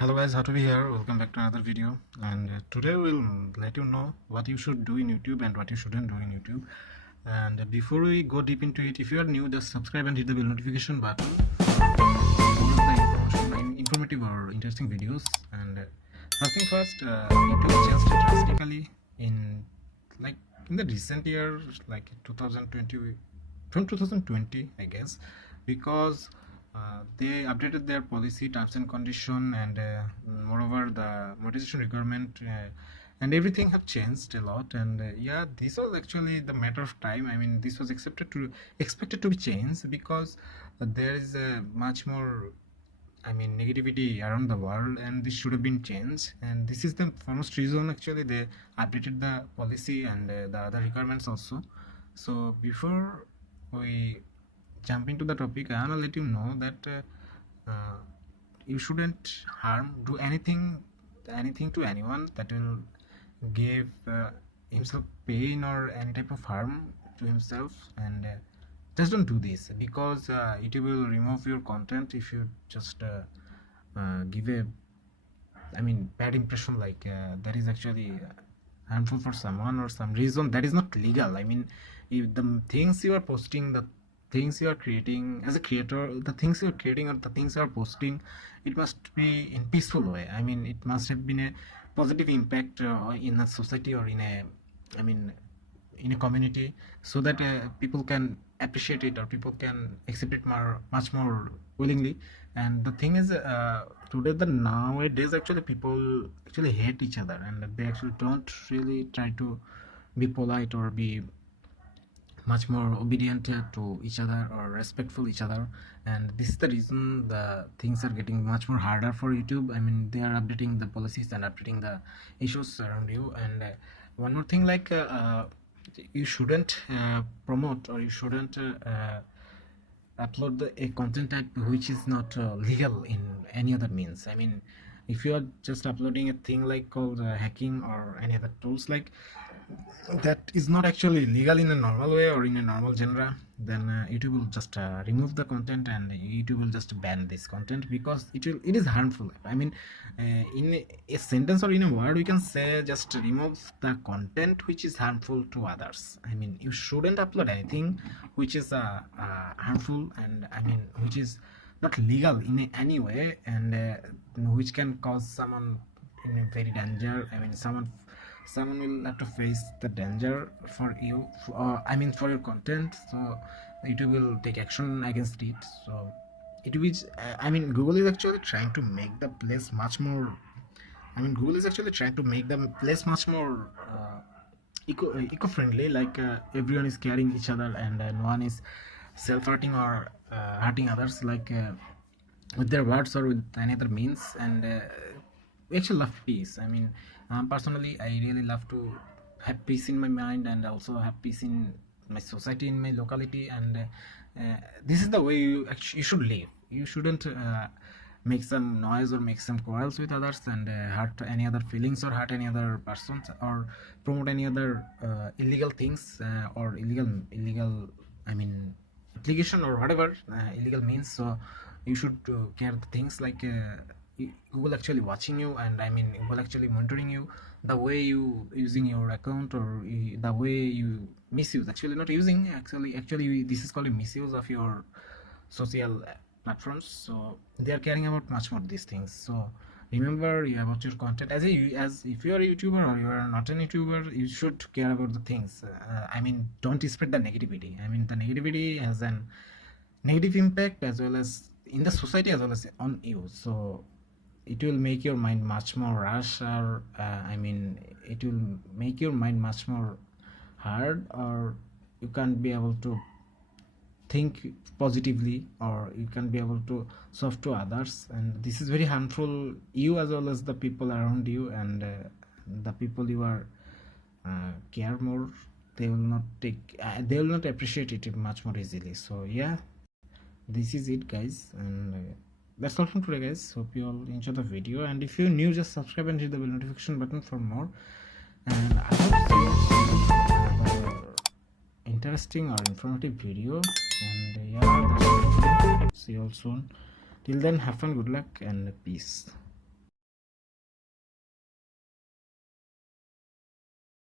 Hello guys, how to be here. Welcome back to another video, and today we'll let you know what you should do in YouTube and what you shouldn't do in YouTube. And before we go deep into it, if you are new, just subscribe and hit the bell notification button for all of the informative or interesting videos. And first thing first, YouTube changed drastically in the recent years, like 2020, from 2020 I guess, because they updated their policy, terms and condition, and moreover the monetization requirement and everything have changed a lot. And yeah, this was actually the matter of time. I mean, this was expected to be changed because there is much more, I mean, negativity around the world, and this should have been changed. And this is the foremost reason actually they updated the policy and the other requirements also. So before we jump into the topic, I want to let you know that you shouldn't do anything to anyone that will give himself pain or any type of harm to himself. And just don't do this, because it will remove your content if you just give a, I mean, bad impression, like that is actually harmful for someone or some reason that is not legal. I mean, if the things you are posting, the things you are creating as a creator, the things you are creating or the things you are posting, it must be in peaceful way. I mean, it must have been a positive impact in a society or in a, I mean, in a community, so that people can appreciate it or people can accept it much more willingly. And the thing is, today, the nowadays actually people actually hate each other, and they actually don't really try to be polite or be much more obedient to each other or respectful each other. And this is the reason the things are getting much more harder for YouTube. I mean, they are updating the policies and updating the issues around you. And one more thing, like you shouldn't promote or you shouldn't upload a content type which is not legal in any other means. I mean, if you are just uploading a thing like called hacking or any other tools like that is not actually legal in a normal way or in a normal genre, then YouTube will just remove the content, and YouTube will just ban this content because it is harmful. I mean, in a sentence or in a word we can say, just remove the content which is harmful to others. I mean, you shouldn't upload anything which is harmful, and I mean, which is not legal in any way, and which can cause someone in a very danger. I mean, someone will have to face the danger for you, I mean, for your content. So YouTube will take action against it. So it is, I mean, Google is actually trying to make the place much more, I mean, Google is actually trying to make the place much more eco-friendly, like everyone is caring each other, and no one is self-hurting or hurting others, like with their words or with any other means. And we actually love peace. I mean, personally, I really love to have peace in my mind and also have peace in my society, in my locality. And this is the way you should live. You shouldn't make some noise or make some quarrels with others and hurt any other feelings or hurt any other persons or promote any other illegal things or illegal, I mean, application or whatever illegal means. So you should care the things like Google actually watching you, and I mean, Google actually monitoring you, the way you using your account, or the way you misuse, actually not using, actually this is called a misuse of your social platforms. So they are caring about much more these things. So remember, about your content, as if you are a YouTuber or you are not a YouTuber, you should care about the things. I mean, don't spread the negativity. I mean, the negativity has an negative impact as well as in the society as well as on you. So it will make your mind much more rush, or I mean, it will make your mind much more hard, or you can't be able to think positively, or you can be able to serve to others. And this is very harmful, you as well as the people around you. And the people you are care more, they will not appreciate it much more easily. So yeah, this is it, guys. And that's all from today, guys. Hope you all enjoy the video, and if you're new, just subscribe and hit the bell notification button for more. And I hope see you soon for another interesting or informative video. And yeah, see you all soon. Till then, have fun, good luck, and peace.